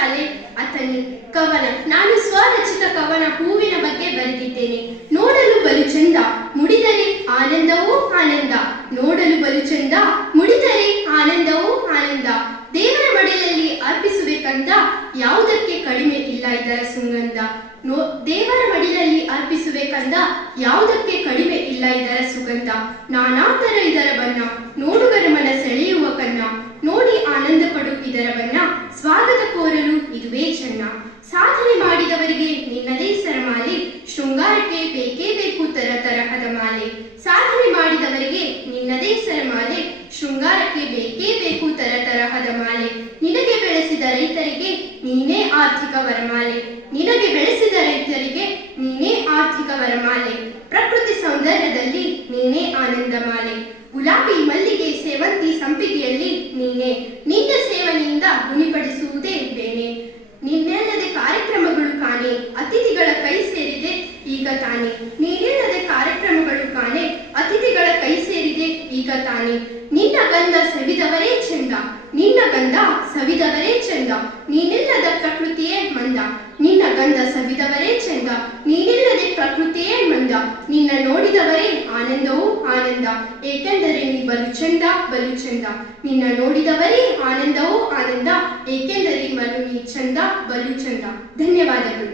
ಶಾಲೆ ಅಥಣಿ. ಕವನ. ನಾನು ಸ್ವರಚಿತ ಕವನ ಹೂವಿನ ಬಗ್ಗೆ ಬರೆದಿದ್ದೇನೆ. ನೋಡಲು ಬಲು ಚಂದ, ಮುಡಿದರೆ ಆನಂದವೂ ಆನಂದ. ನೋಡಲು ಬಲು ಚಂದ, ಮುಡಿದರೆ ಆನಂದವೂ ಆನಂದ. ದೇವರ ಮಡಿಲಲ್ಲಿ ಅರ್ಪಿಸುವೆ ಕಂದ, ಯಾವುದಕ್ಕೆ ಕಡಿಮೆ ಇಲ್ಲ ಇದರ ಸುಗಂಧ. ದೇವರ ಮಡಿಲಲ್ಲಿ ಅರ್ಪಿಸುವೆ ಕಂದ, ಯಾವುದಕ್ಕೆ ಕಡಿಮೆ ಇಲ್ಲ ಇದರ ಸುಗಂಧ. ನಾನಾ ತರ ಇದರ ಬಣ್ಣ, ನೋಡುಗರ ಮನ ಸೆಳೆಯುವ ಕನ್ನ. ನೋಡಿ ಆನಂದ ಪಡು ಇದರ ಬಣ್ಣ, ಸ್ವಾಗತ ಕೋರಲು ಇದುವೇ ಚೆನ್ನ. ಸಾಧನೆ ಮಾಡಿದವರಿಗೆ ನಿನ್ನದೇ ಸರಮಾಲೆ, ಶೃಂಗಾರಕ್ಕೆ ಬೇಕೇ ಬೇಕು ತರತರಹದ ಮಾಲೆ. ಸಾಧನೆ ಮಾಡಿದವರಿಗೆ ನಿನ್ನದೇ ಸರಮಾಲೆ, ಶೃಂಗಾರಕ್ಕೆ ಬೇಕೇ ಬೇಕು ತರತರಹದ ಮಾಲೆ. ನಿನಗೆ ಬೆಳೆಸಿದ ರೈತರಿಗೆ ನೀನೇ ಆರ್ಥಿಕ ವರಮಾಲೆ. ನಿನಗೆ ಬೆಳೆಸಿದ ರೈತರಿಗೆ ನೀನೇ ಆರ್ಥಿಕ ವರಮಾಲೆ. ಪ್ರಕೃತಿ ಸೌಂದರ್ಯದಲ್ಲಿ ನೀನೇ ಆನಂದ ಮಾಲೆ. ಗುಲಾಬಿ, ಮಲ್ಲಿಗೆ, ಸೇವಂತಿ, ಸಂಪಿಗೆಯಲ್ಲಿ ನೀನೇ. ನಿನ್ನ ಸೇವನೆಯಿಂದ ಗುಣಿಪಡಿಸುವುದೇ ಬೇನೆ. ನಿನ್ನೆಲ್ಲದೆ ಕಾರ್ಯಕ್ರಮಗಳು ಕಾಣೆ, ಅತಿಥಿಗಳ ಕೈ ಸೇರಿದೆ ಈಗ ತಾನೆ. ನೀನಿಲ್ಲದೆ ಕಾರ್ಯಕ್ರಮಗಳು ಕಾಣೆ, ಅತಿಥಿಗಳ ಕೈ ಸೇರಿದೆ ಈಗ ತಾನೆ. ನಿನ್ನ ಗಂಧ ಸವಿದವರೇ ಚಂದ, ನಿನ್ನ ಗಂಧ ಸವಿದವರೇ ಚಂದ. ನೀನಿಲ್ಲದ ಪ್ರಕೃತಿಯೇ ಮಂದ, ನಿನ್ನ ಗಂಧ ಸವಿದವರೇ ಚಂದ. ನೀನಿಲ್ಲದೆ ಪ್ರಕೃತಿಯೇ ಮಂದ. ನಿನ್ನ ನೋಡಿದವರೇ ಆನಂದವೂ ಆನಂದ, ಏಕೆಂದರೆ ನೀ ಬಲು ಚಂದ ಬಲು ಚಂದ. ನಿನ್ನ ನೋಡಿದವರೇ ಆನಂದವೂ ಆನಂದ, ಏಕೆಂದರೆ ನೀ ಚಂದ ಬಲು ಚಂದ. ಧನ್ಯವಾದಗಳು.